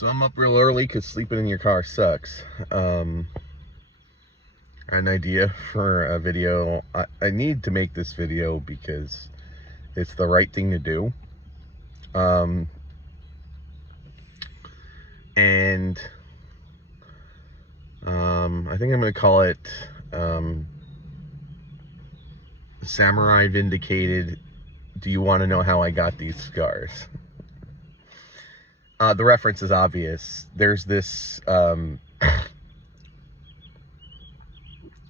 So I'm up real early because sleeping in your car sucks. An idea for a video. I need to make this video because it's the right thing to do. I think I'm going to call it Samurai Vindicated. Do you want to know how I got these scars? The reference is obvious. There's this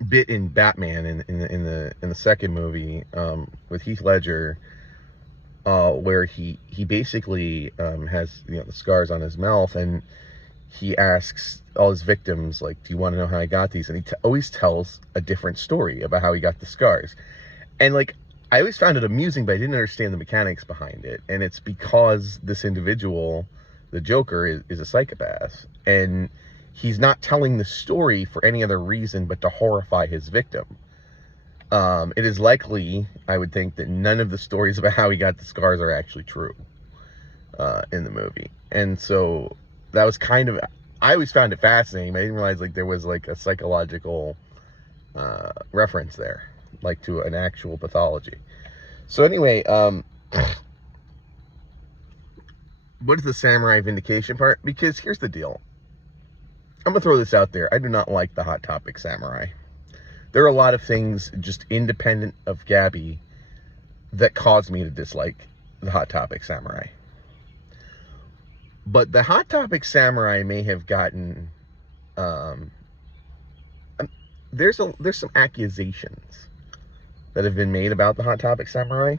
bit in Batman in the second movie with Heath Ledger, where he basically has the scars on his mouth, and he asks all his victims, like, do you want to know how I got these? And he always tells a different story about how he got the scars. And like, I always found it amusing, but I didn't understand the mechanics behind it. And it's because this individual, the Joker, is a psychopath, and he's not telling the story for any other reason but to horrify his victim. It is likely, I would think, that none of the stories about how he got the scars are actually true in the movie. And so that was kind of, I always found it fascinating, but I didn't realize like there was like a psychological reference there, like to an actual pathology. So anyway, what is the Samurai Vindication part? Because here's the deal. I'm going to throw this out there. I do not like the Hot Topic Samurai. There are a lot of things just independent of Gabby that cause me to dislike the Hot Topic Samurai. But the Hot Topic Samurai may have gotten... there's some accusations that have been made about the Hot Topic Samurai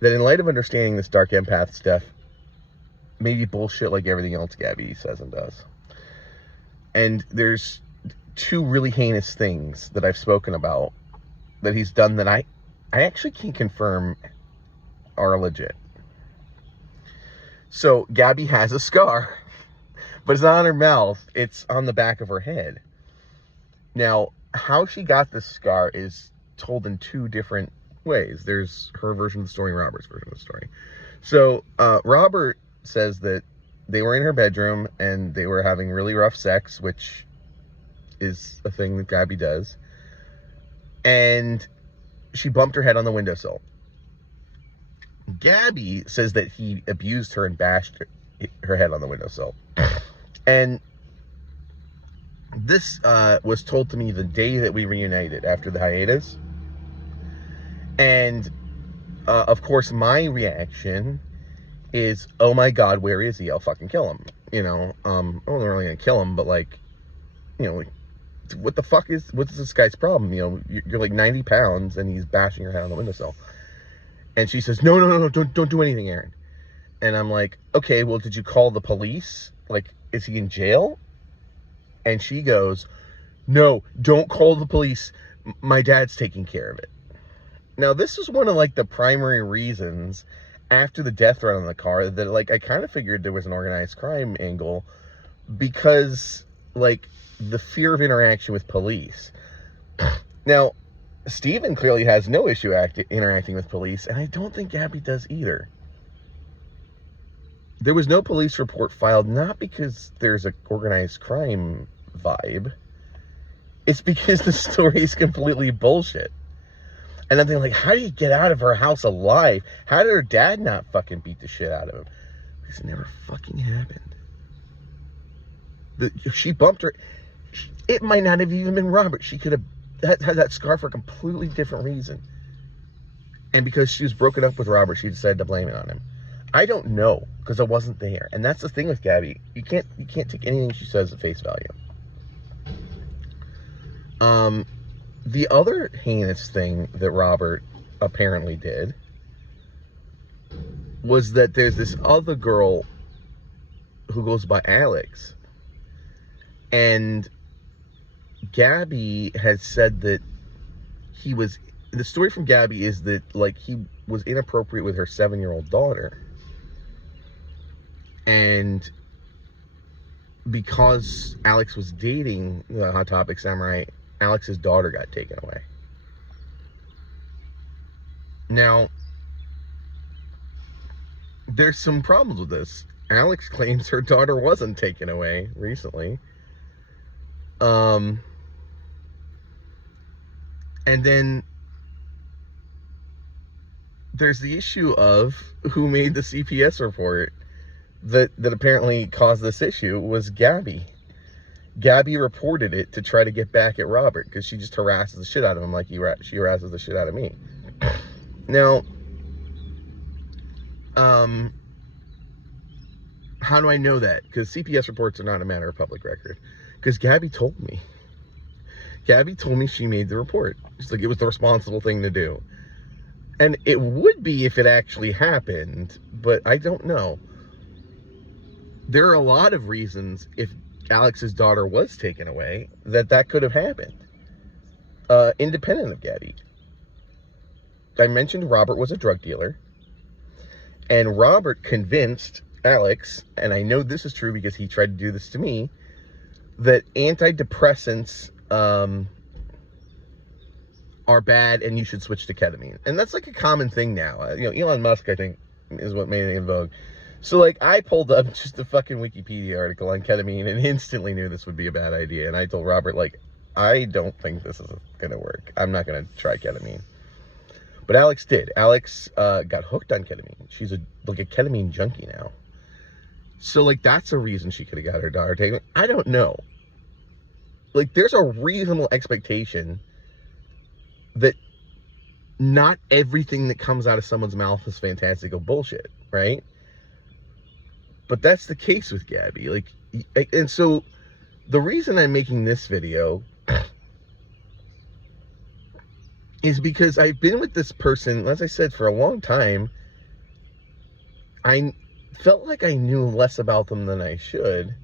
that, in light of understanding this dark empath stuff, may be bullshit like everything else Gabby says and does. And there's two really heinous things that I've spoken about that he's done that I actually can't confirm are legit. So Gabby has a scar, but it's not on her mouth, it's on the back of her head. Now, how she got this scar is told in two different ways. There's her version of the story and Robert's version of the story. So Robert says that they were in her bedroom and they were having really rough sex, which is a thing that Gabby does. And she bumped her head on the windowsill. Gabby says that he abused her and bashed her head on the windowsill. And this was told to me the day that we reunited after the hiatus. And of course, my reaction is, oh my God, where is he? I'll fucking kill him. You know, I wasn't really gonna kill him, but like, you know, like, what's this guy's problem? You know, you're like 90 pounds and he's bashing your head on the windowsill. And she says, no, don't do anything, Aaron. And I'm like, okay, well, did you call the police? Like, is he in jail? And she goes, no, don't call the police. My dad's taking care of it. Now, this is one of like the primary reasons after the death threat on the car that, like, I kind of figured there was an organized crime angle, because like the fear of interaction with police. Now, Steven clearly has no issue interacting with police, and I don't think Gabby does either. There was no police report filed, not because there's an organized crime vibe. It's because the story is completely bullshit. And I'm thinking, like, how did he get out of her house alive? How did her dad not fucking beat the shit out of him? Because it never fucking happened. She bumped her. It might not have even been Robert. She could have had that scar for a completely different reason. And because she was broken up with Robert, she decided to blame it on him. I don't know, because I wasn't there. And that's the thing with Gabby. You can't take anything she says at face value. The other heinous thing that Robert apparently did was that there's this other girl who goes by Alex. And Gabby has said that the story from Gabby is that, like, he was inappropriate with her 7-year-old daughter. And because Alex was dating the Hot Topic Samurai, Alex's daughter got taken away. Now, there's some problems with this. Alex claims her daughter wasn't taken away recently. And then there's the issue of who made the CPS report that apparently caused this issue was Gabby. Gabby reported it to try to get back at Robert because she just harasses the shit out of him like she harasses the shit out of me. Now, how do I know that? Because CPS reports are not a matter of public record. Because Gabby told me. Gabby told me she made the report. She's like, it was the responsible thing to do. And it would be if it actually happened, but I don't know. There are a lot of reasons, if Alex's daughter was taken away, that could have happened. Independent of Gabby. I mentioned Robert was a drug dealer. And Robert convinced Alex, and I know this is true because he tried to do this to me, that antidepressants are bad and you should switch to ketamine. And that's like a common thing now. Elon Musk, I think, is what made it in vogue. So, like, I pulled up just a fucking Wikipedia article on ketamine and instantly knew this would be a bad idea. And I told Robert, like, I don't think this is going to work. I'm not going to try ketamine. But Alex did. Alex got hooked on ketamine. She's like a ketamine junkie now. So, like, that's a reason she could have got her daughter taken. I don't know. Like, there's a reasonable expectation that not everything that comes out of someone's mouth is fantastical bullshit, right? But that's the case with Gabby. Like, and so the reason I'm making this video is because I've been with this person, as I said, for a long time. I felt like I knew less about them than I should.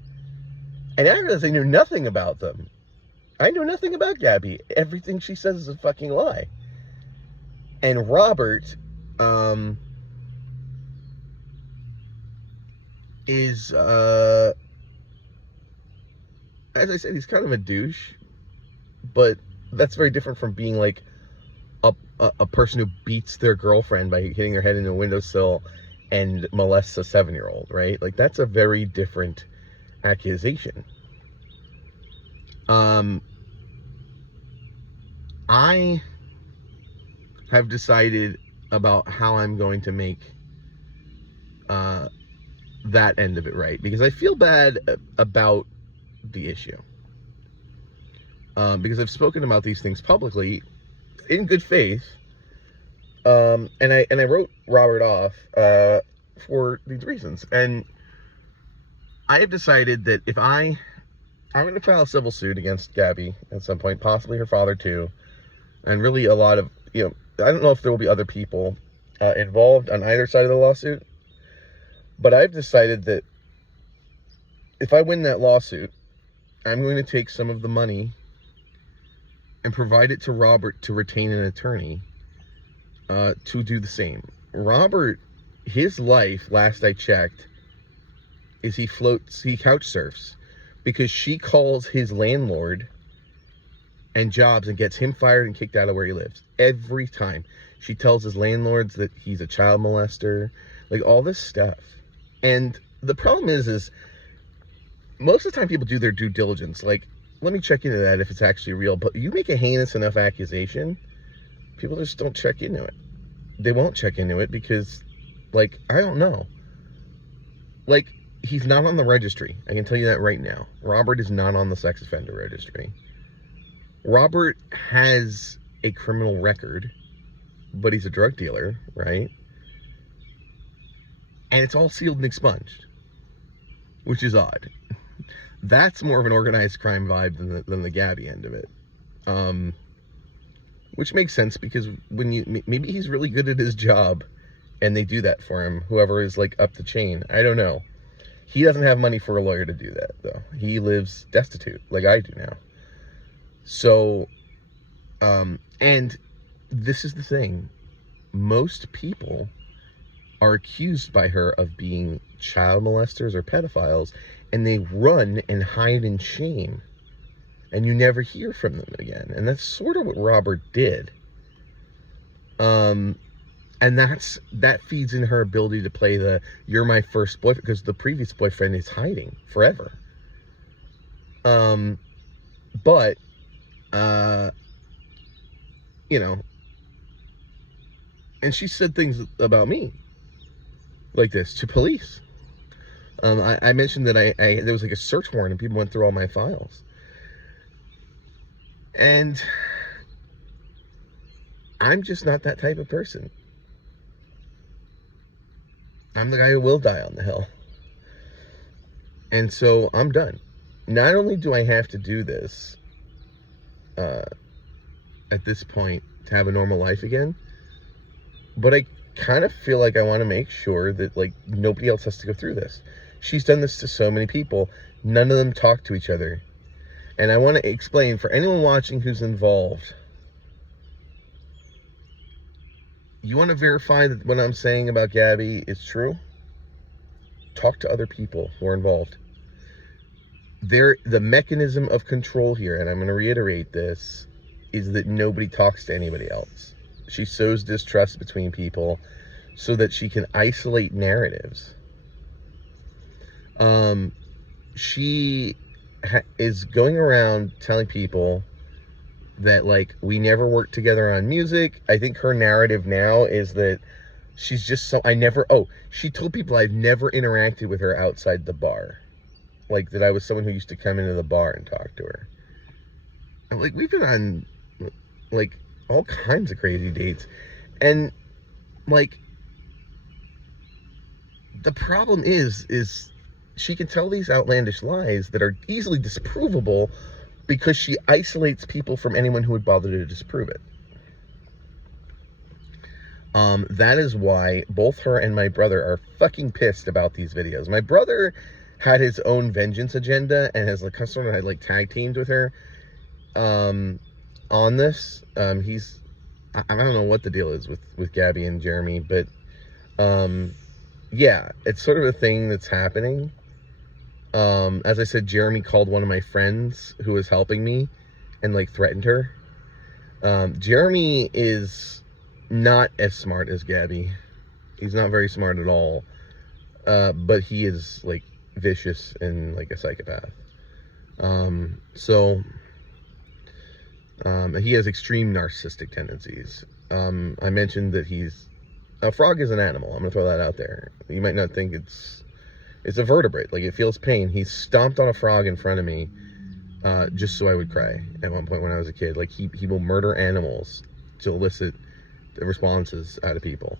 And I realized I knew nothing about them. I know nothing about Gabby. Everything she says is a fucking lie. And Robert, is, as I said, he's kind of a douche. But that's very different from being like a person who beats their girlfriend by hitting her head in a windowsill and molests a 7-year-old, right? Like, that's a very different accusation. I have decided about how I'm going to make that end of it right, because I feel bad about the issue. Because I've spoken about these things publicly in good faith, and I wrote Robert off for these reasons. And I have decided that if I'm going to file a civil suit against Gabby at some point, possibly her father too, and really a lot of, I don't know if there will be other people involved on either side of the lawsuit, but I've decided that if I win that lawsuit, I'm going to take some of the money and provide it to Robert to retain an attorney to do the same. Robert, his life, last I checked, is he couch surfs, because she calls his landlord and jobs and gets him fired and kicked out of where he lives. Every time. She tells his landlords that he's a child molester, like all this stuff. And the problem is most of the time people do their due diligence. Like, let me check into that if it's actually real. But you make a heinous enough accusation, people just don't check into it. They won't check into it because, like, I don't know. Like, he's not on the registry. I can tell you that right now. Robert is not on the sex offender registry. Robert has a criminal record, but he's a drug dealer, right? And it's all sealed and expunged, which is odd. That's more of an organized crime vibe than the Gabby end of it. Which makes sense, because maybe he's really good at his job and they do that for him, whoever is like up the chain. I don't know. He doesn't have money for a lawyer to do that, though. He lives destitute, like I do now. So, and this is the thing. Most people are accused by her of being child molesters or pedophiles, and they run and hide in shame, and you never hear from them again. And that's sort of what Robert did. And that feeds in her ability to play the "you're my first boyfriend" because the previous boyfriend is hiding forever. But you know, and she said things about me like this to police. I mentioned that there was like a search warrant and people went through all my files. And I'm just not that type of person. I'm the guy who will die on the hill. And so I'm done. Not only do I have to do this at this point to have a normal life again, but I kind of feel like I want to make sure that like nobody else has to go through this. She's done this to so many people. None of them talk to each other. And I want to explain for anyone watching who's involved. You want to verify that what I'm saying about Gabby is true? Talk to other people who are involved. The mechanism of control here, and I'm going to reiterate this, is that nobody talks to anybody else. She sows distrust between people so that she can isolate narratives. She is going around telling people that like we never worked together on music. I think her narrative now is that she's just she told people I've never interacted with her outside the bar. Like that I was someone who used to come into the bar and talk to her. And like we've been on like all kinds of crazy dates. And like the problem is she can tell these outlandish lies that are easily disprovable because she isolates people from anyone who would bother to disprove it. That is why both her and my brother are fucking pissed about these videos. My brother had his own vengeance agenda and has like sort of had like tag teamed with her on this. I don't know what the deal is with Gabby and Jeremy, but yeah, it's sort of a thing that's happening. As I said, Jeremy called one of my friends who was helping me and like threatened her. Jeremy is not as smart as Gabby. He's not very smart at all. But he is like vicious and like a psychopath. He has extreme narcissistic tendencies. I mentioned that a frog is an animal. I'm gonna throw that out there. You might not think it's a vertebrate, like it feels pain. He stomped on a frog in front of me just so I would cry at one point when I was a kid. Like he will murder animals to elicit the responses out of people.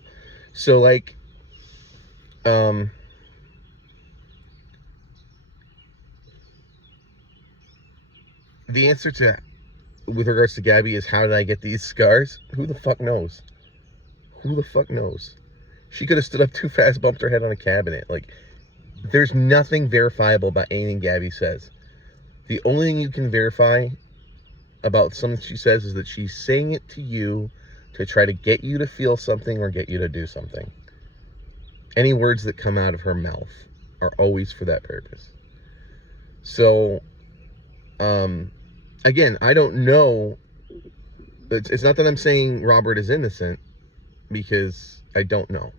So like the answer to with regards to Gabby is, how did I get these scars? Who the fuck knows? Who the fuck knows? She could have stood up too fast, bumped her head on a cabinet. Like, there's nothing verifiable about anything Gabby says. The only thing you can verify about something she says is that she's saying it to you to try to get you to feel something or get you to do something. Any words that come out of her mouth are always for that purpose. So, again, I don't know. It's not that I'm saying Robert is innocent, because I don't know.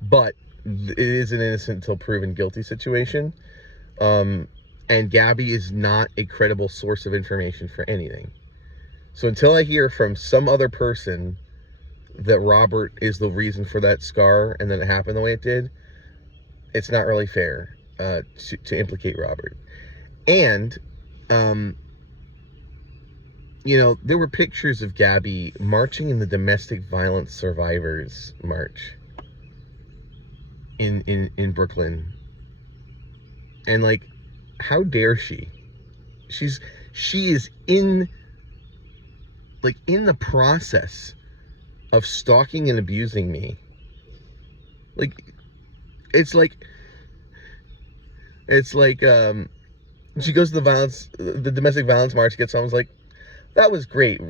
But it is an innocent until proven guilty situation. And Gabby is not a credible source of information for anything. So until I hear from some other person that Robert is the reason for that scar and that it happened the way it did, it's not really fair to implicate Robert. And you know, there were pictures of Gabby marching in the domestic violence survivors march in Brooklyn. And like, how dare she? She is in the process of stalking and abusing me. Like, it's like she goes to the domestic violence march, gets home, is like, that was great.